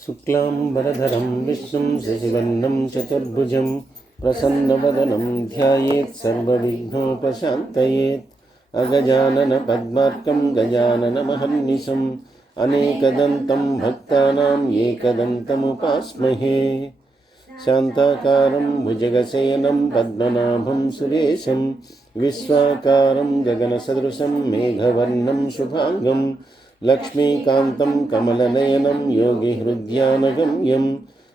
శుక్లాంబరధరం విష్ణుం శశివర్ణం చతుర్భుజం ప్రసన్నవదనం ధ్యాయేత్ సర్వవిఘ్నోపశాంతయేత్. అగజానన పద్మార్కం గజాననమహర్నిశం అనేకదంతం భక్తానాం ఏకదంతముపాస్మహే. శాంతాకారం భుజగశయనం పద్మనాభం సురేశం విశ్వాకారం గగనసదృశం మేఘవర్ణం శుభాంగం లక్ష్మీకాంతం కమలనయనం యోగిహృద్యానగమ్యం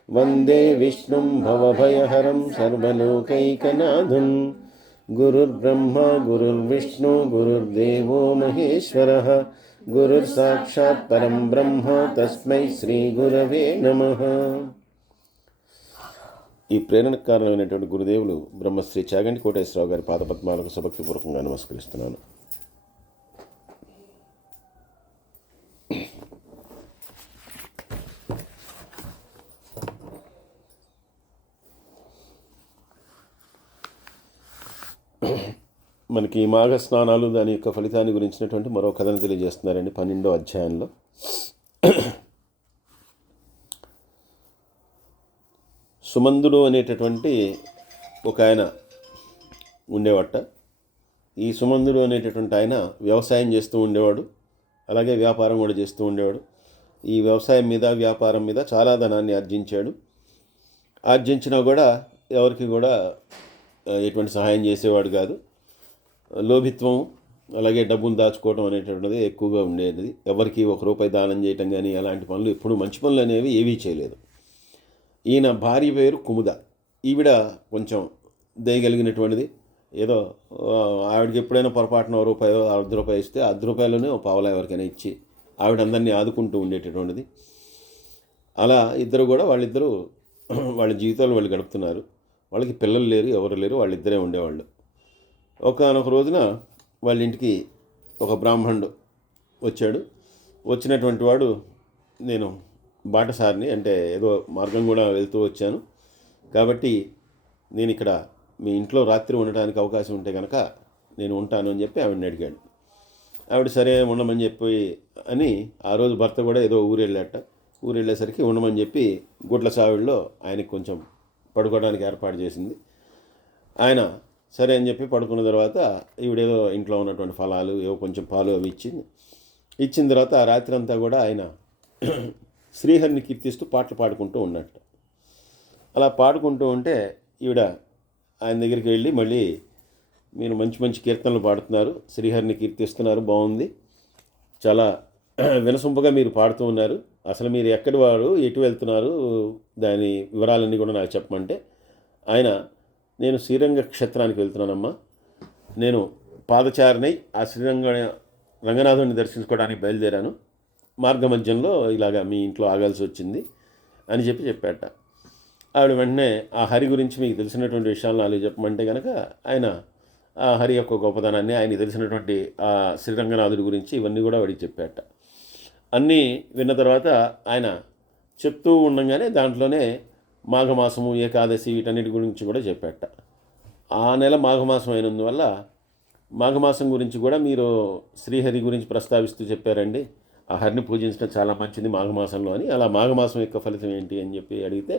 వందే విష్ణుం భవభయహరం సర్వలోకైకనాథం. గురుర్బ్రహ్మ గురుర్విష్ణు గురుర్దేవో మహేశ్వరః గురుర్సాక్షాత్ పరం బ్రహ్మ తస్మై శ్రీ గురవే నమః. ఈ ప్రేరణకు కారణమైనటువంటి గురుదేవులు బ్రహ్మశ్రీ చాగంటి కోటేశ్వరరావు గారి పాదపద్మాలకు సభక్తిపూర్వకంగా నమస్కరిస్తున్నాను. మనకి మాఘ స్నానాలు దాని యొక్క ఫలితాన్ని గురించినటువంటి మరో కథను తెలియజేస్తున్నారండి 12వ అధ్యాయంలో. సుమందుడు అనేటటువంటి ఒక ఆయన ఉండేవాట. ఈ సుమందుడు అనేటటువంటి ఆయన వ్యవసాయం చేస్తూ ఉండేవాడు, అలాగే వ్యాపారం కూడా చేస్తూ ఉండేవాడు. ఈ వ్యవసాయం మీద వ్యాపారం మీద చాలా ధనాన్ని ఆర్జించాడు. ఆర్జించినా కూడా ఎవరికి కూడా ఎటువంటి సహాయం చేసేవాడు కాదు. లోభిత్వం అలాగే డబ్బును దాచుకోవడం అనేటువంటిది ఎక్కువగా ఉండేది. ఎవరికి ₹1 దానం చేయటం కానీ అలాంటి పనులు, ఎప్పుడు మంచి పనులు అనేవి ఏవీ చేయలేదు. ఈయన భార్య పేరు కుముద. ఈవిడ కొంచెం దయగలిగినటువంటిది. ఏదో ఆవిడకి ఎప్పుడైనా పొరపాటున ₹1 ఇస్తే ₹10 పావలా ఎవరికైనా ఇచ్చి ఆవిడ అందరినీ ఆదుకుంటూ ఉండేటటువంటిది. అలా ఇద్దరు కూడా వాళ్ళిద్దరూ వాళ్ళ జీవితాలు వాళ్ళు గడుపుతున్నారు. వాళ్ళకి పిల్లలు లేరు, ఎవరు లేరు, వాళ్ళిద్దరే ఉండేవాళ్ళు. ఒకానొక రోజున వాళ్ళ ఇంటికి ఒక బ్రాహ్మణుడు వచ్చాడు. వచ్చినటువంటి వాడు, నేను బాటసారిని, అంటే ఏదో మార్గం కూడా వెళ్తూ వచ్చాను కాబట్టి నేను ఇక్కడ మీ ఇంట్లో రాత్రి ఉండటానికి అవకాశం ఉంటే కనుక నేను ఉంటాను అని చెప్పి ఆవిడని అడిగాడు. ఆవిడ సరే ఉండమని చెప్పి అని, ఆ రోజు భర్త కూడా ఏదో ఊరు వెళ్ళేసరికి ఉండమని చెప్పి గుడ్ల సావిడిలో ఆయనకి కొంచెం పడుకోవడానికి ఏర్పాటు చేసింది. ఆయన సరే అని చెప్పి పడుకున్న తర్వాత ఈవిడేదో ఇంట్లో ఉన్నటువంటి ఫలాలు ఏవో కొంచెం పాలు అవి ఇచ్చిన తర్వాత ఆ రాత్రి అంతా కూడా ఆయన శ్రీహరిని కీర్తిస్తూ పాటలు పాడుకుంటూ ఉన్నట్టు. అలా పాడుకుంటూ ఉంటే ఈవిడ ఆయన దగ్గరికి వెళ్ళి, మళ్ళీ మీరు మంచి మంచి కీర్తనలు పాడుతున్నారు, శ్రీహరిని కీర్తిస్తున్నారు, బాగుంది, చాలా వినసొంపుగా మీరు పాడుతూ ఉన్నారు, అసలు మీరు ఎక్కడి వారు, ఎటు వెళ్తున్నారు, దాని వివరాలన్నీ కూడా నాకు చెప్పమంటే ఆయన, నేను శ్రీరంగ క్షేత్రానికి వెళ్తున్నానమ్మా, నేను పాదచారినై ఆ రంగనాథుని దర్శించుకోవడానికి బయలుదేరాను, మార్గమధ్యంలో ఇలాగా మీ ఇంట్లో ఆగాల్సి వచ్చింది అని చెప్పాట. ఆవిడ వెంటనే ఆ హరి గురించి మీకు తెలిసినటువంటి విషయాలు నాలుగు చెప్పమంటే కనుక ఆయన ఆ హరి యొక్క గొప్పతనాన్ని, ఆయనకి తెలిసినటువంటి ఆ శ్రీరంగనాథుడి గురించి ఇవన్నీ కూడా వాడికి చెప్పాట. అన్నీ విన్న తర్వాత ఆయన చెప్తూ ఉండగానే దాంట్లోనే మాఘమాసము, ఏకాదశి, వీటన్నిటి గురించి కూడా చెప్పాట. ఆ నెల మాఘమాసం అయినందువల్ల మాఘమాసం గురించి కూడా మీరు శ్రీహరి గురించి ప్రస్తావిస్తూ చెప్పారండి, ఆ హరిని పూజించడం చాలా మంచిది మాఘమాసంలో అని. అలా మాఘమాసం యొక్క ఫలితం ఏంటి అని చెప్పి అడిగితే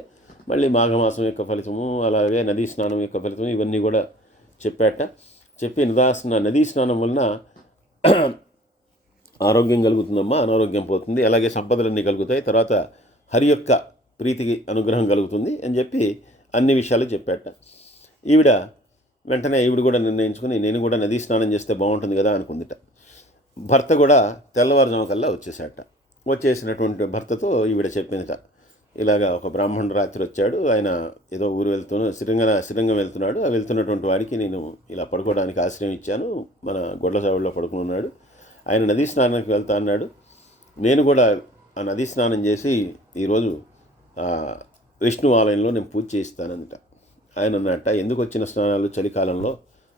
మళ్ళీ మాఘమాసం యొక్క ఫలితము, అలాగే నదీ స్నానం యొక్క ఫలితం, ఇవన్నీ కూడా చెప్పాట. చెప్పి నదీ స్నానం వలన ఆరోగ్యం కలుగుతుందమ్మా, అనారోగ్యం పోతుంది, అలాగే సంపదలన్నీ కలుగుతాయి, తర్వాత హరి యొక్క ప్రీతికి అనుగ్రహం కలుగుతుంది అని చెప్పి అన్ని విషయాలు చెప్పాట. ఈవిడ వెంటనే కూడా నిర్ణయించుకుని నేను కూడా నదీ స్నానం చేస్తే బాగుంటుంది కదా అనుకుందిట. భర్త కూడా తెల్లవారుజాము కల్లా వచ్చేసినటువంటి భర్తతో ఈవిడ చెప్పిందిట, ఇలాగా ఒక బ్రాహ్మణుడు రాత్రి వచ్చాడు, ఆయన ఏదో ఊరు శ్రీరంగం వెళ్తున్నాడు, ఆ వెళ్తున్నటువంటి వాడికి నేను ఇలా పడుకోవడానికి ఆశ్రయం ఇచ్చాను, మన గొడ్లసావిడిలో పడుకుని ఉన్నాడు, ఆయన నదీ స్నానానికి వెళ్తా అన్నాడు, నేను కూడా ఆ నదీ స్నానం చేసి ఈరోజు విష్ణు ఆలయంలో నేను పూజ చేయిస్తానంట. ఆయన అన్నట్ట, ఎందుకు వచ్చిన స్నానాలు చలికాలంలో,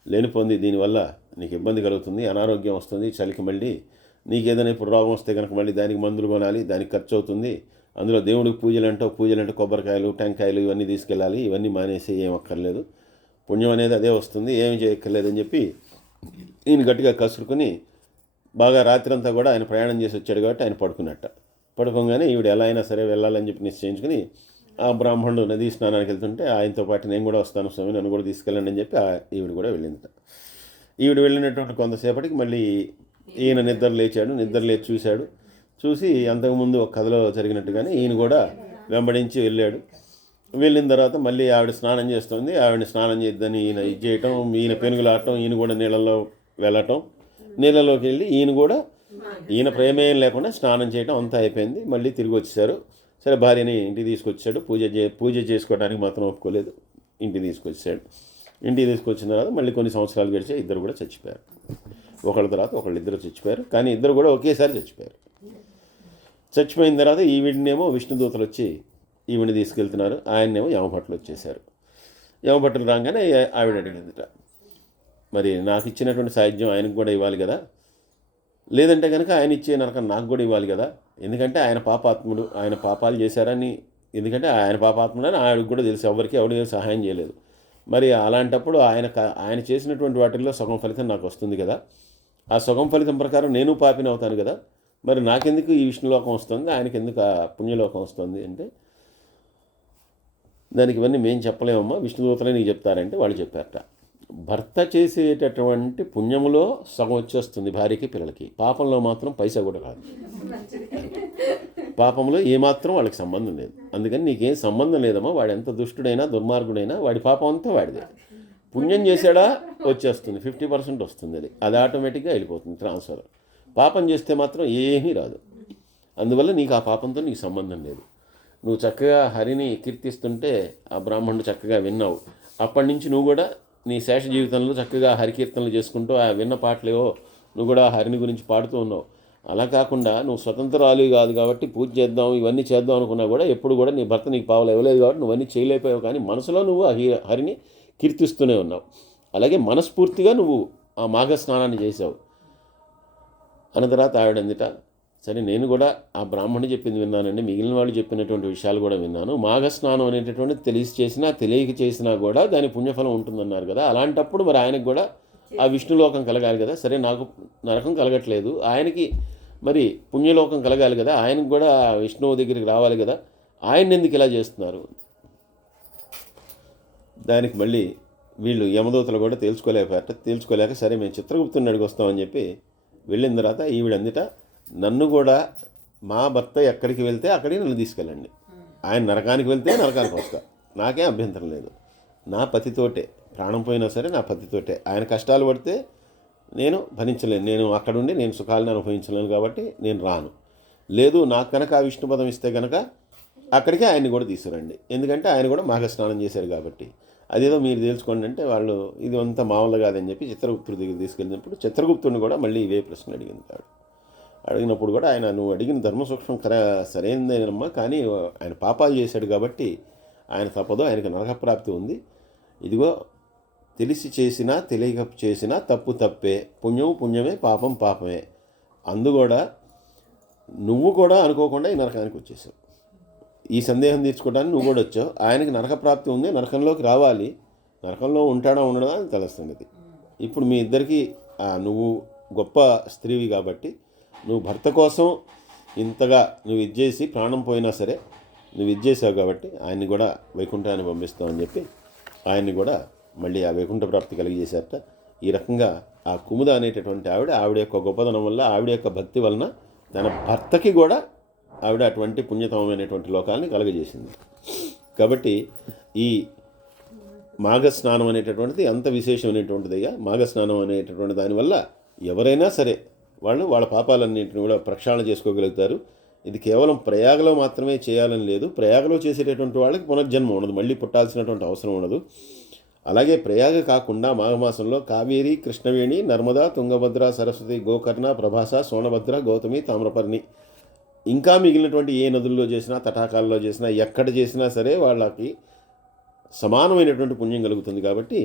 లేనిపోంది, దీనివల్ల నీకు ఇబ్బంది కలుగుతుంది, అనారోగ్యం వస్తుంది, చలికి మళ్ళీ నీకేదైనా ఇప్పుడు రోగం వస్తే కనుక మళ్ళీ దానికి మందులు కొనాలి, దానికి ఖర్చు అవుతుంది, అందులో దేవుడికి పూజలంటే కొబ్బరికాయలు, టెంకాయలు ఇవన్నీ తీసుకెళ్ళాలి, ఇవన్నీ మానేసి ఏం అక్కర్లేదు, పుణ్యం అనేది అదే వస్తుంది, ఏమి చేయక్కర్లేదని చెప్పి ఈయన గట్టిగా కసురుకుని బాగా రాత్రి అంతా కూడా ఆయన ప్రయాణం చేసి వచ్చాడు కాబట్టి ఆయన పడుకున్నట్ట. పడుకోగానే ఈవిడ ఎలా అయినా సరే వెళ్ళాలని చెప్పి నిశ్చయించుకుని ఆ బ్రాహ్మణుడు నదీ స్నానానికి వెళ్తుంటే ఆయనతో పాటు నేను కూడా వస్తాను స్వామి, నన్ను కూడా తీసుకెళ్ళండి అని చెప్పి ఈవిడ కూడా వెళ్ళిందట. ఈవిడ వెళ్ళినటువంటి కొంతసేపటికి మళ్ళీ ఈయన నిద్ర లేచి చూశాడు. చూసి అంతకుముందు ఒక కథలో జరిగినట్టుగానే ఈయన కూడా వెంబడించి వెళ్ళాడు. వెళ్ళిన తర్వాత మళ్ళీ ఆవిడ స్నానం చేస్తుంది. ఆవిడని స్నానం చేద్దని ఈయన ఇది చేయటం, ఈయన పెనుగులాడటం, ఈయన కూడా నీళ్ళల్లో వెళ్ళటం, నీళ్ళలోకి వెళ్ళి ఈయన ప్రమేయం లేకుండా స్నానం చేయటం అంతా అయిపోయింది. మళ్ళీ తిరిగి వచ్చేసారు. సరే, భార్యని ఇంటికి తీసుకొచ్చాడు. పూజ చేసుకోవడానికి మాత్రం ఒప్పుకోలేదు. ఇంటికి తీసుకొచ్చాడు. ఇంటికి తీసుకొచ్చిన తర్వాత మళ్ళీ కొన్ని సంవత్సరాలు గడిచే ఇద్దరు కూడా చచ్చిపోయారు. ఒకళ్ళ తర్వాత ఇద్దరు చచ్చిపోయారు. కానీ ఇద్దరు కూడా ఒకేసారి చచ్చిపోయారు. చచ్చిపోయిన తర్వాత ఈవిడనేమో విష్ణుదూతలు వచ్చి ఈవిడిని తీసుకెళ్తున్నారు. ఆయన్నేమో యమభట్లు వచ్చేసారు. యమభట్లు రాగానే ఆవిడ అడిగిందిట, మరి నాకు ఇచ్చినటువంటి సాహిత్యం ఆయనకు కూడా ఇవ్వాలి కదా, లేదంటే కనుక ఆయన ఇచ్చే నరకం నాకు కూడా ఇవ్వాలి కదా, ఎందుకంటే ఆయన పాపాత్ముడు, ఆయన పాపాలు చేశారని, ఎందుకంటే ఆయన పాపాత్ముడని ఆవిడకి కూడా తెలుసు, ఎవరికి సహాయం చేయలేదు. మరి అలాంటప్పుడు ఆయన చేసినటువంటి వాటిల్లో సగం ఫలితం నాకు వస్తుంది కదా, ఆ సగం ఫలితం ప్రకారం నేను పాపిని అవుతాను కదా, మరి నాకెందుకు ఈ విష్ణులోకం వస్తుంది, ఆయనకి ఎందుకు ఆ పుణ్యలోకం వస్తుంది అంటే, దానికి ఇవన్నీ మేము చెప్పలేమమ్మా, విష్ణుదూతలే నీకు చెప్తారంటే వాళ్ళు చెప్పారట. భర్త చేసేటటువంటి పుణ్యములో సగం వచ్చేస్తుంది భార్యకి పిల్లలకి, పాపంలో మాత్రం పైసా కూడా కాదు. పాపంలో ఏమాత్రం వాళ్ళకి సంబంధం లేదు. అందుకని నీకేం సంబంధం లేదమ్మా, వాడు ఎంత దుష్టుడైనా దుర్మార్గుడైనా వాడి పాపం అంతా వాడిదే. పుణ్యం చేశాడా వచ్చేస్తుంది, 50% వస్తుంది, అది ఆటోమేటిక్గా వెళ్ళిపోతుంది ట్రాన్స్ఫర్. పాపం చేస్తే మాత్రం ఏమీ రాదు. అందువల్ల నీకు ఆ పాపంతో నీకు సంబంధం లేదు. నువ్వు చక్కగా హరిని కీర్తిస్తుంటే ఆ బ్రాహ్మణుడు చక్కగా విన్నావు. అప్పటి నుంచి నువ్వు కూడా నీ శేష జీవితంలో చక్కగా హరికీర్తనలు చేసుకుంటూ ఆ విన్న పాటలేవో నువ్వు కూడా హరిని గురించి పాడుతూ ఉన్నావు. అలా కాకుండా నువ్వు స్వతంత్రాలు కాదు కాబట్టి పూజ చేద్దాం ఇవన్నీ చేద్దాం అనుకున్నా కూడా ఎప్పుడు కూడా నీ భర్త నీకు పావులు ఇవ్వలేదు కాబట్టి నువ్వన్నీ చేయలేకపోయావు. కానీ మనసులో నువ్వు హరిని కీర్తిస్తూనే ఉన్నావు. అలాగే మనస్ఫూర్తిగా నువ్వు ఆ మాఘ స్నానాన్ని చేసావు. అన్న తర్వాత ఆవిడందిట, సరే నేను కూడా ఆ బ్రాహ్మణి చెప్పింది విన్నానండి, మిగిలిన వాళ్ళు చెప్పినటువంటి విషయాలు కూడా విన్నాను. మాఘ స్నానం అనేటటువంటి తెలిసి చేసినా తెలియక చేసినా కూడా దాని పుణ్యఫలం ఉంటుందన్నారు కదా, అలాంటప్పుడు మరి ఆయనకు కూడా ఆ విష్ణులోకం కలగాలి కదా, సరే నాకు నరకం కలగట్లేదు, ఆయనకి మరి పుణ్యలోకం కలగాలి కదా, ఆయనకు కూడా విష్ణువు దగ్గరికి రావాలి కదా, ఆయన ఎందుకు ఇలా చేస్తున్నారు? దానికి మళ్ళీ వీళ్ళు యమదూతలు కూడా తేల్చుకోలేక సరే మేము చిత్రగుప్తుని అడిగి వస్తామని చెప్పి వెళ్ళిన తర్వాత ఈవిడందిట, నన్ను కూడా మా భర్త ఎక్కడికి వెళ్తే అక్కడికి నన్ను తీసుకెళ్ళండి, ఆయన నరకానికి వెళ్తే నరకానికి వస్తా, నాకేం అభ్యంతరం లేదు, నా పతితోటే ప్రాణం పోయినా సరే నా పతితోటే, ఆయన కష్టాలు పడితే నేను భరించలేను, నేను అక్కడుండి నేను సుఖాలను అనుభవించలేను కాబట్టి నేను రాను, లేదు నాకు కనుక ఆ విష్ణుపదం ఇస్తే కనుక అక్కడికి ఆయన్ని కూడా తీసుకురండి, ఎందుకంటే ఆయన కూడా మాఘ స్నానం చేశారు కాబట్టి అదేదో మీరు తెలుసుకోండి అంటే వాళ్ళు ఇది అంతా మామూలు కాదని చెప్పి చిత్రగుప్తుడి దగ్గర తీసుకెళ్ళినప్పుడు చిత్రగుప్తుడిని కూడా మళ్ళీ ఇవే ప్రశ్నలు అడిగినప్పుడు కూడా ఆయన నువ్వు అడిగిన ధర్మసూక్ష్మం సరైనదేనమ్మా, కానీ ఆయన పాపాలు చేశాడు కాబట్టి ఆయన తప్పదు, ఆయనకు నరకప్రాప్తి ఉంది, ఇదిగో తెలిసి చేసినా తెలియక చేసినా తప్పు తప్పే, పుణ్యం పుణ్యమే పాపం పాపమే, అందుకూడా నువ్వు కూడా అనుకోకుండా ఈ నరకానికి వచ్చేసావు, ఈ సందేహం తీర్చుకోవడానికి నువ్వు కూడా వచ్చావు, ఆయనకి నరకప్రాప్తి ఉంది, నరకంలోకి రావాలి, నరకంలో ఉంటాడా ఉండడా అని తెలుస్తుంది. ఇప్పుడు మీ ఇద్దరికీ నువ్వు గొప్ప స్త్రీవి కాబట్టి నువ్వు భర్త కోసం ఇంతగా నువ్వు ఇచ్చేసి ప్రాణం పోయినా సరే నువ్వు ఇచ్చేసావు కాబట్టి ఆయన్ని కూడా వైకుంఠాన్ని పంపిస్తామని చెప్పి ఆయన్ని కూడా మళ్ళీ ఆ వైకుంఠ ప్రాప్తి కలిగజేశారట. ఈ రకంగా ఆ కుముద అనేటటువంటి ఆవిడ యొక్క గొప్పదనం వల్ల, ఆవిడ యొక్క భక్తి వలన తన భర్తకి కూడా ఆవిడ అటువంటి పుణ్యతమైనటువంటి లోకాలని కలగజేసింది. కాబట్టి ఈ మాఘస్నానం అనేటటువంటిది అంత విశేషమైనటువంటిదిగా, మాఘస్నానం అనేటటువంటి దానివల్ల ఎవరైనా సరే వాళ్ళ పాపాలన్నింటిని కూడా ప్రక్షాళన చేసుకోగలుగుతారు. ఇది కేవలం ప్రయాగలో మాత్రమే చేయాలని లేదు, ప్రయాగలో చేసేటటువంటి వాళ్ళకి పునర్జన్మ ఉండదు, మళ్ళీ పుట్టాల్సినటువంటి అవసరం ఉండదు. అలాగే ప్రయాగ కాకుండా మాఘమాసంలో కావేరి, కృష్ణవేణి, నర్మదా, తుంగభద్ర, సరస్వతి, గోకర్ణ, ప్రభాస, సోనభద్ర, గౌతమి, తామ్రపర్ణి, ఇంకా మిగిలినటువంటి ఏ నదుల్లో చేసినా తటాకాల్లో చేసినా ఎక్కడ చేసినా సరే వాళ్ళకి సమానమైనటువంటి పుణ్యం కలుగుతుంది. కాబట్టి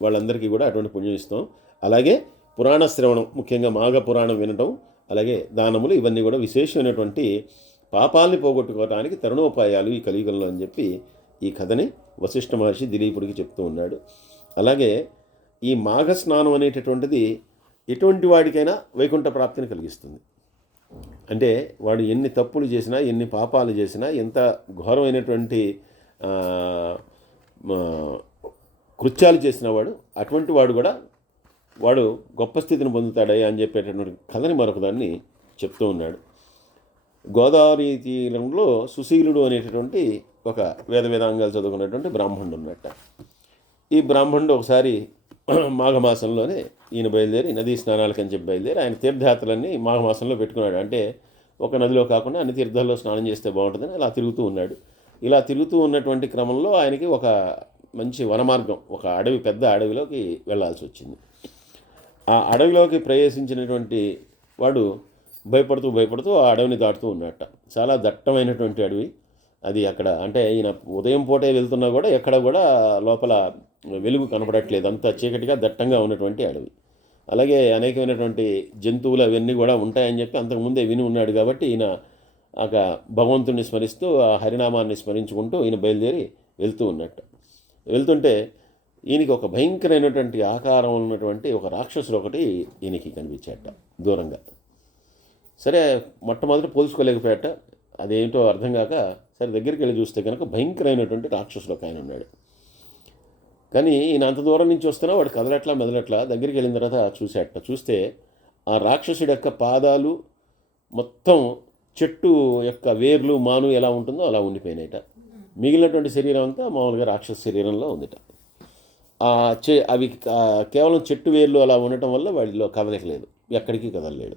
వాళ్ళందరికీ కూడా అటువంటి పుణ్యం ఇస్తాం. అలాగే పురాణ శ్రవణం, ముఖ్యంగా మాఘ పురాణం వినటం, అలాగే దానములు, ఇవన్నీ కూడా విశేషమైనటువంటి పాపాలని పోగొట్టుకోవడానికి తరుణోపాయాలు ఈ కలియుగంలో అని చెప్పి ఈ కథని వశిష్ఠ మహర్షి దిలీపుడికి చెప్తూ ఉన్నాడు. అలాగే ఈ మాఘ స్నానం అనేటటువంటిది ఎటువంటి వాడికైనా వైకుంఠ ప్రాప్తిని కలిగిస్తుంది. అంటే వాడు ఎన్ని తప్పులు చేసినా, ఎన్ని పాపాలు చేసినా, ఎంత ఘోరమైనటువంటి కృత్యాలు చేసిన వాడు, అటువంటి వాడు కూడా వాడు గొప్ప స్థితిని పొందుతాడయ్యా అని చెప్పేటటువంటి కథని మరొకదాన్ని చెప్తూ ఉన్నాడు. గోదావరి తీరంలో సుశీలుడు అనేటటువంటి ఒక వేదాంగాలు చదువుకున్నటువంటి బ్రాహ్మణుడు ఉన్నట్ట. ఈ బ్రాహ్మణుడు ఒకసారి మాఘమాసంలోనే ఈయన బయలుదేరి నదీ స్నానాలకని చెప్పి బయలుదేరి ఆయన తీర్థయాత్రలన్నీ మాఘమాసంలో పెట్టుకున్నాడు. అంటే ఒక నదిలో కాకుండా అన్ని తీర్థాల్లో స్నానం చేస్తే బాగుంటుందని అలా తిరుగుతూ ఉన్నాడు. ఇలా తిరుగుతూ ఉన్నటువంటి క్రమంలో ఆయనకి ఒక మంచి వనమార్గం, ఒక అడవి, పెద్ద అడవిలోకి వెళ్ళాల్సి వచ్చింది. ఆ అడవిలోకి ప్రవేశించినటువంటి వాడు భయపడుతూ ఆ అడవిని దాటుతూ ఉన్నట్ట. చాలా దట్టమైనటువంటి అడవి అది. అక్కడ అంటే ఈయన ఉదయం పూటే వెళ్తున్నా కూడా ఎక్కడ కూడా లోపల వెలుగు కనపడట్లేదు, అంత చీకటిగా దట్టంగా ఉన్నటువంటి అడవి. అలాగే అనేకమైనటువంటి జంతువులు అవన్నీ కూడా ఉంటాయని చెప్పి అంతకుముందే విని ఉన్నాడు. కాబట్టి ఈయన ఒక భగవంతుడిని స్మరిస్తూ ఆ హరినామాన్ని స్మరించుకుంటూ ఈయన బయలుదేరి వెళ్తూ ఉన్నట్టు. వెళ్తుంటే ఈయనకి ఒక భయంకరమైనటువంటి ఆకారం ఉన్నటువంటి ఒక రాక్షసుడు ఒకటి ఈయనకి కనిపించాట దూరంగా. సరే మొట్టమొదటి పోల్చుకోలేకపోయాట, అదేంటో అర్థం కాక సరే దగ్గరికి వెళ్ళి చూస్తే కనుక భయంకరమైనటువంటి రాక్షసుడు ఒక ఆయన ఉన్నాడు. కానీ ఈయన అంత దూరం నుంచి వస్తున్నా వాడు కదలట్లా మెదలట్లా. దగ్గరికి వెళ్ళిన తర్వాత చూస్తే ఆ రాక్షసుడి యొక్క పాదాలు మొత్తం చెట్టు యొక్క వేర్లు మాను ఎలా ఉంటుందో అలా ఉండిపోయినాయిట. మిగిలినటువంటి శరీరం అంతా మామూలుగా రాక్షస శరీరంలో ఉందిట. అవి కేవలం చెట్టు వేర్లు అలా ఉండటం వల్ల వాడిలో కదలట్లేదు, ఎక్కడికి కదలలేడు.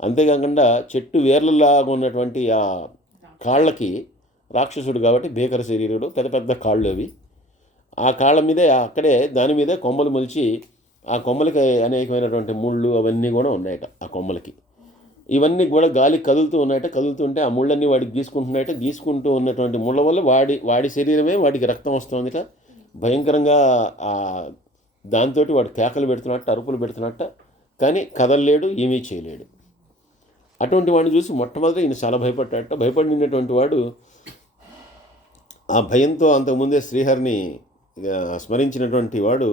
అంతేకాకుండా చెట్టు వేర్లలాగా ఉన్నటువంటి ఆ కాళ్ళకి రాక్షసుడు కాబట్టి భీకర శరీరుడు, పెద్ద పెద్ద కాళ్ళు అవి. ఆ కాళ్ళ మీదే అక్కడే దాని మీదే కొమ్మలు మొలిచి ఆ కొమ్మలకి అనేకమైనటువంటి ముళ్ళు అవన్నీ కూడా ఉన్నాయట. ఆ కొమ్మలకి ఇవన్నీ కూడా గాలి కదులుతూ ఉన్నాయట. కదులుతుంటే ఆ ముళ్ళన్నీ వాడికి గీసుకుంటున్నాయట. గీసుకుంటూ ఉన్నటువంటి ముళ్ళ వల్ల వాడి శరీరమే వాడికి రక్తం వస్తుందిట. భయంకరంగా దాంతో వాడు కేకలు పెడుతున్నట్ట, అరుపులు పెడుతున్నట్ట. కానీ కదలలేడు, ఏమీ చేయలేడు. అటువంటి వాడిని చూసి మొట్టమొదటి ఈయన చాలా భయపడ్డాట. భయపడినటువంటి వాడు ఆ భయంతో అంతకుముందే శ్రీహరిని స్మరించినటువంటి వాడు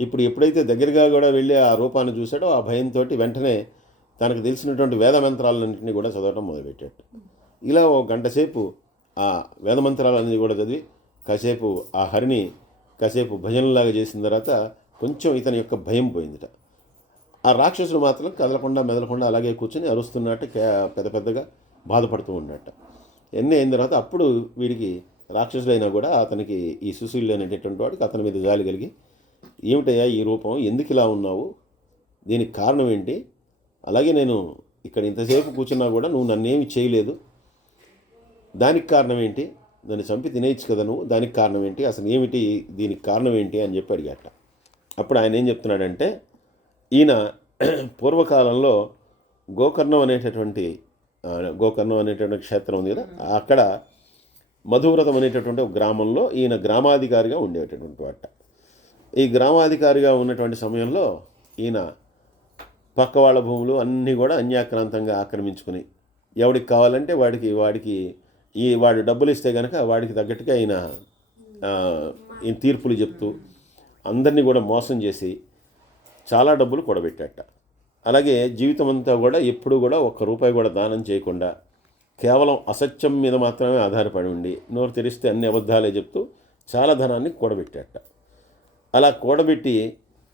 ఇప్పుడు ఎప్పుడైతే దగ్గరగా కూడా వెళ్ళి ఆ రూపాన్ని చూశాడో ఆ భయంతో వెంటనే తనకు తెలిసినటువంటి వేదమంత్రాలన్నింటినీ కూడా చదవటం మొదలుపెట్టాడు. ఇలా ఓ గంట సేపు ఆ వేదమంత్రాలన్నీ కూడా చదివి కాసేపు ఆ హరిని కాసేపు భజనలాగా చేసిన తర్వాత కొంచెం ఇతని యొక్క భయం పోయిందిట. ఆ రాక్షసుడు మాత్రం కదలకుండా మెదలకుండా అలాగే కూర్చొని అరుస్తున్నట్టు పెద్ద పెద్దగా బాధపడుతూ ఉన్నట్ట. ఎన్ని అయిన తర్వాత అప్పుడు వీడికి రాక్షసుడైనా కూడా అతనికి ఈ సుశీలుడు అనేటటువంటి వాడికి అతని మీద జాలి కలిగి, ఏమిటయ్యా ఈ రూపం, ఎందుకు ఇలా ఉన్నావు, దీనికి కారణం ఏంటి, అలాగే నేను ఇక్కడ ఇంతసేపు కూర్చున్నా కూడా నువ్వు నన్నేమి చేయలేదు, దానికి కారణం ఏంటి, నన్ను చంపి తినేయచ్చు కదా నువ్వు, దానికి కారణం ఏంటి, అసలు ఏమిటి దీనికి కారణం ఏంటి అని చెప్పి అడిగాట. అప్పుడు ఆయన ఏం చెప్తున్నాడంటే, ఈయన పూర్వకాలంలో గోకర్ణం అనేటటువంటి క్షేత్రం ఉంది కదా, అక్కడ మధువ్రతం అనేటటువంటి ఒక గ్రామంలో ఈయన గ్రామాధికారిగా ఉండేటటువంటి వాట. ఈ గ్రామాధికారిగా ఉన్నటువంటి సమయంలో ఈయన పక్క వాళ్ళ భూములు అన్నీ కూడా అన్యాక్రాంతంగా ఆక్రమించుకుని ఎవడికి కావాలంటే వాడికి వాడు డబ్బులు ఇస్తే కనుక వాడికి తగ్గట్టుగా ఈయన తీర్పులు చెప్తూ అందరినీ కూడా మోసం చేసి చాలా డబ్బులు కూడబెట్టాట. అలాగే జీవితం అంతా కూడా ఎప్పుడూ కూడా ఒక్క రూపాయి కూడా దానం చేయకుండా కేవలం అసత్యం మీద మాత్రమే ఆధారపడి ఉండి నోరు తెరిస్తే అన్ని అబద్ధాలే చెప్తూ చాలా ధనాన్ని కూడబెట్టాట. అలా కూడబెట్టి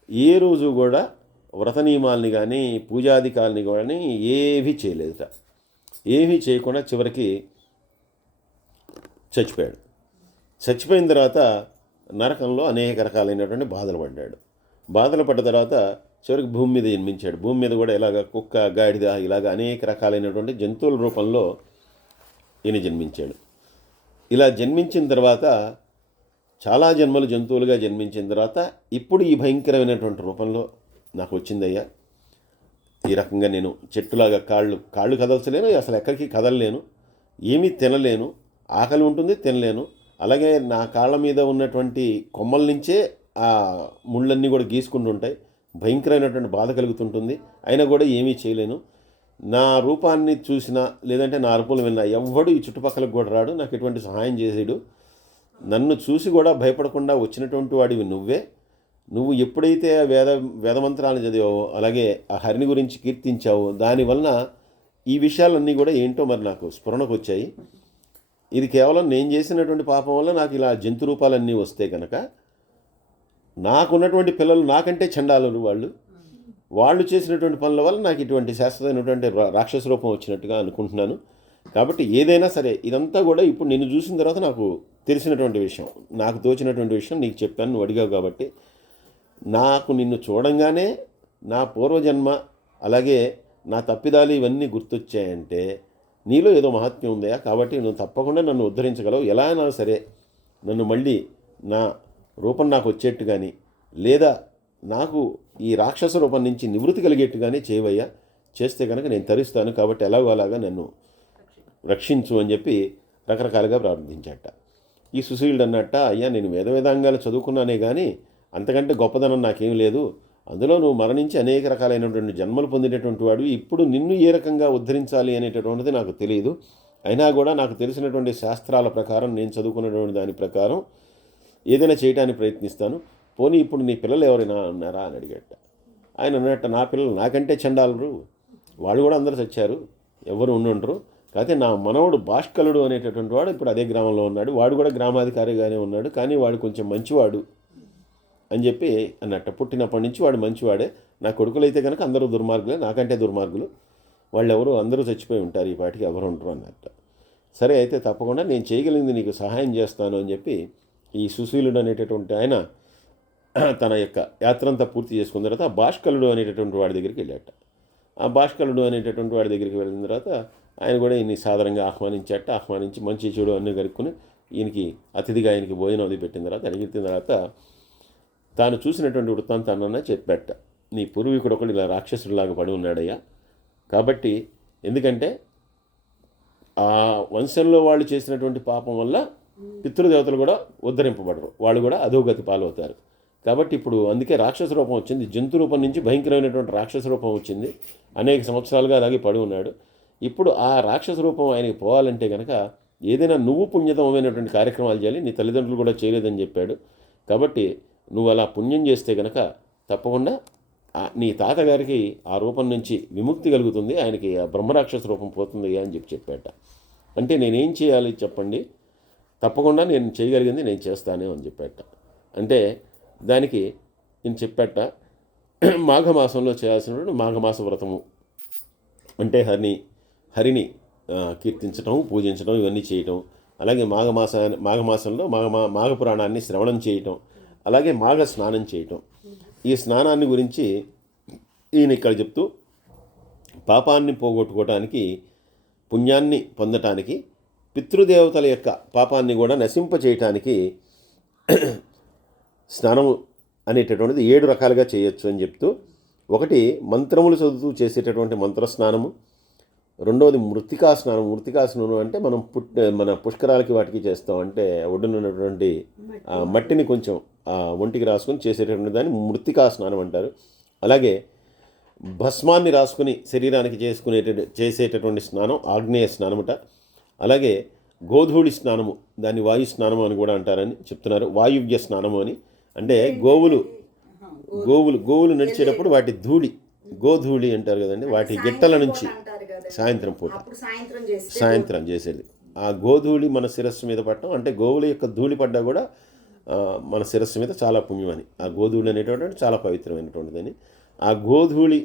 ఏ రోజు కూడా వ్రత నియమాలని కానీ పూజాధికాలని కానీ ఏవీ చేయలేదుట. ఏమీ చేయకుండా చివరికి చచ్చిపోయాడు. చచ్చిపోయిన తర్వాత నరకంలో అనేక రకాలైనటువంటి బాధలు పడ్డాడు. బాధలు పడ్డ తర్వాత చివరికి భూమి మీద జన్మించాడు. భూమి మీద కూడా ఇలాగ కుక్క, గాడిద ఇలాగ అనేక రకాలైనటువంటి జంతువుల రూపంలో ఈయన జన్మించాడు. ఇలా జన్మించిన తర్వాత చాలా జన్మలు జంతువులుగా జన్మించిన తర్వాత ఇప్పుడు ఈ భయంకరమైనటువంటి రూపంలో నాకు వచ్చిందయ్యా. ఈ రకంగా నేను చెట్టులాగా కాళ్ళు కదల్చలేను, అసలు ఎక్కడికి కదలలేను, ఏమీ తినలేను, ఆకలి ఉంటుంది తినలేను. అలాగే నా కాళ్ళ మీద ఉన్నటువంటి కొమ్మల నుంచే ఆ ముళ్ళన్నీ కూడా గీసుకుంటుంటాయి, భయంకరమైనటువంటి బాధ కలుగుతుంటుంది, అయినా కూడా ఏమీ చేయలేను. నా రూపాన్ని చూసినా లేదంటే నా అరుపులు విన్నా ఎవ్వడు ఈ చుట్టుపక్కలకు కూడా రాడు, నాకు ఎటువంటి సహాయం చేసేడు. నన్ను చూసి కూడా భయపడకుండా వచ్చినటువంటి వాడివి నువ్వే, నువ్వు ఎప్పుడైతే ఆ వేదమంత్రాలను చదివావో, అలాగే ఆ హరిని గురించి కీర్తించావో, దానివలన ఈ విషయాలన్నీ కూడా ఏంటో మరి నాకు స్ఫురణకు వచ్చాయి. ఇది కేవలం నేను చేసినటువంటి పాపం వల్ల నాకు ఇలా జంతు రూపాలన్నీ వస్తే కనుక, నాకున్నటువంటి పిల్లలు నాకంటే చండాలురు వాళ్ళు చేసినటువంటి పనుల వల్ల నాకు ఇటువంటి శాశ్వతమైనటువంటి రాక్షస రూపం వచ్చినట్టుగా అనుకుంటున్నాను. కాబట్టి ఏదైనా సరే ఇదంతా కూడా ఇప్పుడు నిన్ను చూసిన తర్వాత నాకు తెలిసినటువంటి విషయం, నాకు తోచినటువంటి విషయం నీకు చెప్పాను, నువ్వు అడిగావు కాబట్టి. నాకు నిన్ను చూడంగానే నా పూర్వజన్మ అలాగే నా తప్పిదాలు ఇవన్నీ గుర్తొచ్చాయంటే నీలో ఏదో మహాత్మ్యం ఉందా. కాబట్టి నువ్వు తప్పకుండా నన్ను ఉద్ధరించగలవు. ఎలా అయినా సరే నన్ను మళ్ళీ నా రూపం నాకు వచ్చేట్టు కానీ, లేదా నాకు ఈ రాక్షస రూపం నుంచి నివృత్తి కలిగేట్టు కానీ చేయవయ్యా. చేస్తే కనుక నేను తరిస్తాను. కాబట్టి ఎలాగో అలాగా నన్ను రక్షించు అని చెప్పి రకరకాలుగా ప్రార్థించట. ఈ సుశీలుడు అన్నట్ట, అయ్యా నేను వేదాంగాలు చదువుకున్నానే కానీ అంతకంటే గొప్పదనం నాకేం లేదు. అందులో నువ్వు మరణించి అనేక రకాలైనటువంటి జన్మలు పొందినటువంటి వాడు. ఇప్పుడు నిన్ను ఏ రకంగా ఉద్ధరించాలి అనేటటువంటిది నాకు తెలియదు. అయినా కూడా నాకు తెలిసినటువంటి శాస్త్రాల ప్రకారం, నేను చదువుకున్నటువంటి దాని ప్రకారం ఏదైనా చేయడానికి ప్రయత్నిస్తాను. పోనీ ఇప్పుడు నీ పిల్లలు ఎవరైనా ఉన్నారా అని అడిగట. ఆయన అన్నట్ట, నా పిల్లలు నాకంటే చండాలరు, వాళ్ళు కూడా అందరూ చచ్చారు, ఎవరు ఉండుంటారు. కాకపోతే నా మనవడు భాష్కలుడు అనేటటువంటి వాడు ఇప్పుడు అదే గ్రామంలో ఉన్నాడు. వాడు కూడా గ్రామాధికారిగానే ఉన్నాడు, కానీ వాడు కొంచెం మంచివాడు అని చెప్పి అన్నట్ట. పుట్టినప్పటి నుంచి వాడు మంచివాడే. నా కొడుకులు అయితే కనుక అందరూ దుర్మార్గులే, నాకంటే దుర్మార్గులు, వాళ్ళు ఎవరు అందరూ చచ్చిపోయి ఉంటారు, ఈ పాటికి ఎవరు ఉంటారు అన్నట్ట. సరే అయితే తప్పకుండా నేను చేయగలిగింది నీకు సహాయం చేస్తాను అని చెప్పి ఈ సుశీలుడు అనేటటువంటి ఆయన తన యొక్క యాత్రంతా పూర్తి చేసుకున్న తర్వాత ఆ భాష్కలుడు అనేటటువంటి వాడి దగ్గరికి వెళ్ళాట. ఆ భాష్కలుడు అనేటటువంటి వాడి దగ్గరికి వెళ్ళిన తర్వాత ఆయన కూడా ఈయన్ని సాధారణంగా ఆహ్వానించి మంచి చెడు అన్నీ కలుపుకొని ఈయనకి అతిథిగా ఆయనకి భోజనం అది పెట్టిన తర్వాత అడిగిన తర్వాత తాను చూసినటువంటి వృత్తాంతాన్ని చెప్పాట. నీ పూర్వీకుడు ఒకడు ఇలా రాక్షసుడిలాగా పడి ఉన్నాడయ్యా. కాబట్టి ఎందుకంటే ఆ వంశంలో వాళ్ళు చేసినటువంటి పాపం వల్ల పితృదేవతలు కూడా ఉద్ధరింపబడరు, వాళ్ళు కూడా అధోగతి పాలవుతారు. కాబట్టి ఇప్పుడు అందుకే రాక్షస రూపం వచ్చింది, జంతు రూపం నుంచి భయంకరమైనటువంటి రాక్షస రూపం వచ్చింది. అనేక సంవత్సరాలుగా అలాగే పడి ఉన్నాడు. ఇప్పుడు ఆ రాక్షస రూపం ఆయనకి పోవాలంటే కనుక ఏదైనా నువ్వు పుణ్యతమైనటువంటి కార్యక్రమాలు చేయాలి, నీ తల్లిదండ్రులు కూడా చేయలేదని చెప్పాడు. కాబట్టి నువ్వు అలా పుణ్యం చేస్తే కనుక తప్పకుండా నీ తాతగారికి ఆ రూపం నుంచి విముక్తి కలుగుతుంది, ఆయనకి ఆ బ్రహ్మరాక్షస రూపం పోతుంది అని చెప్పాట. అంటే నేనేం చేయాలి చెప్పండి, తప్పకుండా నేను చేయగలిగింది నేను చేస్తానే అని చెప్పాట. అంటే దానికి నేను చెప్పాట, మాఘమాసంలో చేయాల్సినటువంటి మాఘమాస వ్రతము అంటే హరిని కీర్తించడం, పూజించడం, ఇవన్నీ చేయటం. అలాగే మాఘమాసంలో మాఘ పురాణాన్ని శ్రవణం చేయటం, అలాగే మాఘ స్నానం చేయటం. ఈ స్నానాన్ని గురించి ఈయన ఇక్కడ చెప్తూ పాపాన్ని పోగొట్టుకోవటానికి, పుణ్యాన్ని పొందటానికి, పితృదేవతల యొక్క పాపాన్ని కూడా నశింపచేయటానికి స్నానము అనేటటువంటిది 7 రకాలుగా చేయొచ్చు అని చెప్తూ, ఒకటి మంత్రములు చదువుతూ చేసేటటువంటి మంత్రస్నానము, రెండవది మృత్తికా స్నానం అంటే మనం మన పుష్కరాలకి వాటికి చేస్తాం. అంటే ఒడ్డునున్నటువంటి మట్టిని కొంచెం ఒంటికి రాసుకొని చేసేటటువంటి దాన్ని మృత్తికా స్నానం అంటారు. అలాగే భస్మాన్ని రాసుకుని శరీరానికి చేసేటటువంటి స్నానం ఆగ్నేయ స్నానముట. అలాగే గోధూళి స్నానము, దాన్ని వాయు స్నానము అని కూడా అంటారని చెప్తున్నారు. వాయువ్య స్నానము అని అంటే గోవులు నడిచేటప్పుడు వాటి గోధూళి అంటారు కదండి, వాటి గిట్టల నుంచి సాయంత్రం చేసేది ఆ గోధూళి మన శిరస్సు మీద పట్టడం. అంటే గోవుల యొక్క ధూళి పడ్డా కూడా మన శిరస్సు మీద చాలా పుణ్యం అని. ఆ గోధూళి అనేటటువంటి చాలా పవిత్రమైనటువంటిదని. ఆ గోధూళి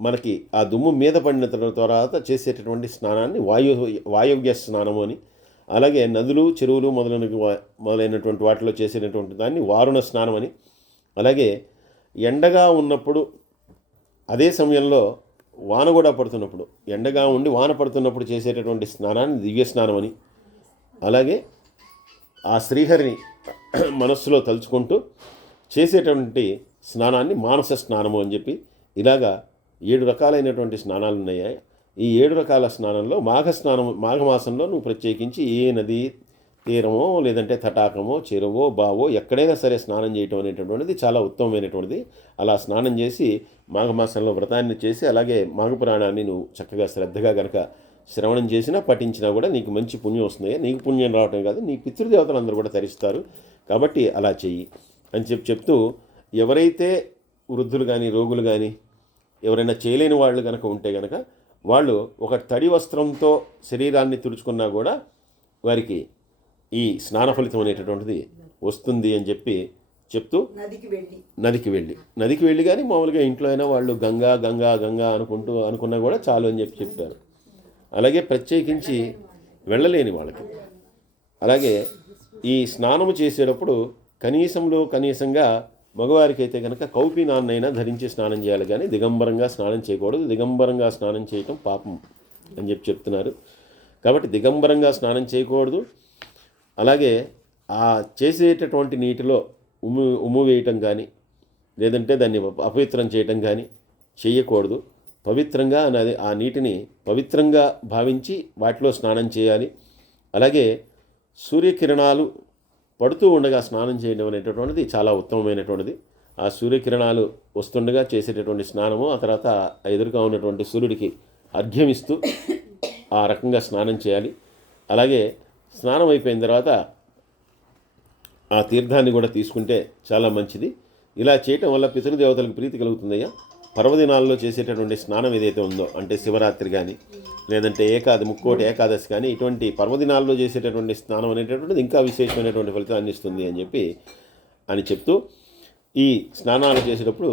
మనకి ఆ దుమ్ము మీద పడిన తర్వాత చేసేటటువంటి స్నానాన్ని వాయువ్య స్నానము అని, అలాగే నదులు, చెరువులు మొదలైనటువంటి వాటిలో చేసేటటువంటి దాన్ని వారుణ స్నానం అని, అలాగే ఎండగా ఉన్నప్పుడు అదే సమయంలో వాన కూడా పడుతున్నప్పుడు, ఎండగా ఉండి వాన పడుతున్నప్పుడు చేసేటటువంటి స్నానాన్ని దివ్య స్నానం అని, అలాగే ఆ శ్రీహరిని మనస్సులో తలుచుకుంటూ చేసేటువంటి స్నానాన్ని మానస స్నానము అని చెప్పి ఇలాగా 7 రకాలైనటువంటి స్నానాలు ఉన్నాయి. ఈ 7 రకాల స్నానంలో మాఘమాసంలో నువ్వు ప్రత్యేకించి ఏ నది తీరమో లేదంటే తటాకమో చెరువో బావో ఎక్కడైనా సరే స్నానం చేయటం అనేటటువంటిది చాలా ఉత్తమమైనటువంటిది. అలా స్నానం చేసి మాఘమాసంలో వ్రతాన్ని చేసి అలాగే మాఘపురాణాన్ని నువ్వు చక్కగా శ్రద్ధగా కనుక శ్రవణం చేసినా పఠించినా కూడా నీకు మంచి పుణ్యం వస్తుంది. నీకు పుణ్యం రావటం కాదు, నీ పితృదేవతలు అందరూ కూడా తరిస్తారు. కాబట్టి అలా చెయ్యి అని చెప్తూ ఎవరైతే వృద్ధులు కానీ రోగులు కానీ ఎవరైనా చేయలేని వాళ్ళు కనుక ఉంటే కనుక వాళ్ళు ఒక తడి వస్త్రంతో శరీరాన్ని తుడుచుకున్నా కూడా వారికి ఈ స్నాన ఫలితం అనేటటువంటిది వస్తుంది అని చెప్తూ నదికి వెళ్ళి కానీ మామూలుగా ఇంట్లో అయినా వాళ్ళు గంగా గంగా గంగా అనుకున్నా కూడా చాలు అని చెప్పారు. అలాగే ప్రత్యేకించి వెళ్ళలేని వాళ్ళకి అలాగే ఈ స్నానము చేసేటప్పుడు కనీసంగా మగవారికి అయితే కనుక కౌపీనాన్నైనా ధరించి స్నానం చేయాలి, కానీ దిగంబరంగా స్నానం చేయకూడదు. దిగంబరంగా స్నానం చేయటం పాపం అని చెప్తున్నారు. కాబట్టి దిగంబరంగా స్నానం చేయకూడదు. అలాగే ఆ చేసేటటువంటి నీటిలో ఉమ్ము వేయటం కానీ లేదంటే దాన్ని అపవిత్రం చేయటం కానీ చేయకూడదు. పవిత్రంగా ఆ నీటిని పవిత్రంగా భావించి వాటిలో స్నానం చేయాలి. అలాగే సూర్యకిరణాలు పడుతూ ఉండగా స్నానం చేయడం అనేటటువంటిది చాలా ఉత్తమమైనటువంటిది. ఆ సూర్యకిరణాలు వస్తుండగా చేసేటటువంటి స్నానము, ఆ తర్వాత ఎదురుగా ఉన్నటువంటి సూర్యుడికి అర్ఘ్యమిస్తూ ఆ రకంగా స్నానం చేయాలి. అలాగే స్నానం అయిపోయిన తర్వాత ఆ తీర్థాన్ని కూడా తీసుకుంటే చాలా మంచిది. ఇలా చేయటం వల్ల పితృదేవతలకు ప్రీతి కలుగుతుందయ్యా. పర్వదినాల్లో చేసేటటువంటి స్నానం ఏదైతే ఉందో, అంటే శివరాత్రి కానీ లేదంటే ముక్కోటి ఏకాదశి కానీ ఇటువంటి పర్వదినాల్లో చేసేటటువంటి స్నానం అనేటటువంటిది ఇంకా విశేషమైనటువంటి ఫలితాన్ని ఇస్తుంది అని చెప్తూ ఈ స్నానాలు చేసేటప్పుడు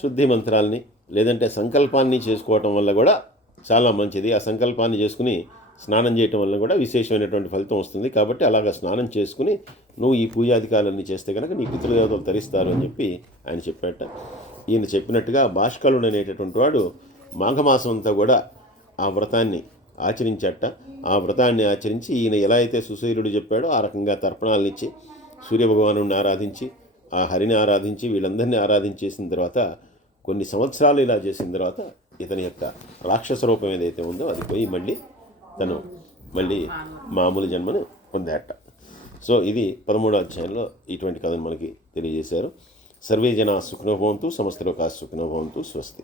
శుద్ధి మంత్రాలని లేదంటే సంకల్పాన్ని చేసుకోవటం వల్ల కూడా చాలా మంచిది. ఆ సంకల్పాన్ని చేసుకుని స్నానం చేయటం వల్ల కూడా విశేషమైనటువంటి ఫలితం వస్తుంది. కాబట్టి అలాగా స్నానం చేసుకుని నువ్వు ఈ పూజాధికారాలన్నీ చేస్తే కనుక నీ పితృదేవతలు తరిస్తారు అని ఆయన చెప్పాట. ఈయన చెప్పినట్టుగా భాష్కలుడు అనేటటువంటి వాడు మాఘమాసం అంతా కూడా ఆ వ్రతాన్ని ఆచరించట. ఆ వ్రతాన్ని ఆచరించి ఈయన ఎలా అయితే సుశీలుడు చెప్పాడో ఆ రకంగా తర్పణాలను ఇచ్చి సూర్యభగవాను ఆరాధించి ఆ హరిని ఆరాధించి వీళ్ళందరినీ ఆరాధించేసిన తర్వాత కొన్ని సంవత్సరాలు ఇలా చేసిన తర్వాత ఇతని యొక్క రాక్షస రూపం ఏదైతే ఉందో అది పోయి మళ్ళీ మామూలు జన్మను పొందాట. సో ఇది 13వ అధ్యాయంలో ఇటువంటి కథను మనకి తెలియజేశారు. సర్వే జనా సుఖినో భవంతు, సమస్త లోకా సుఖినో భవంతు. స్వస్తి.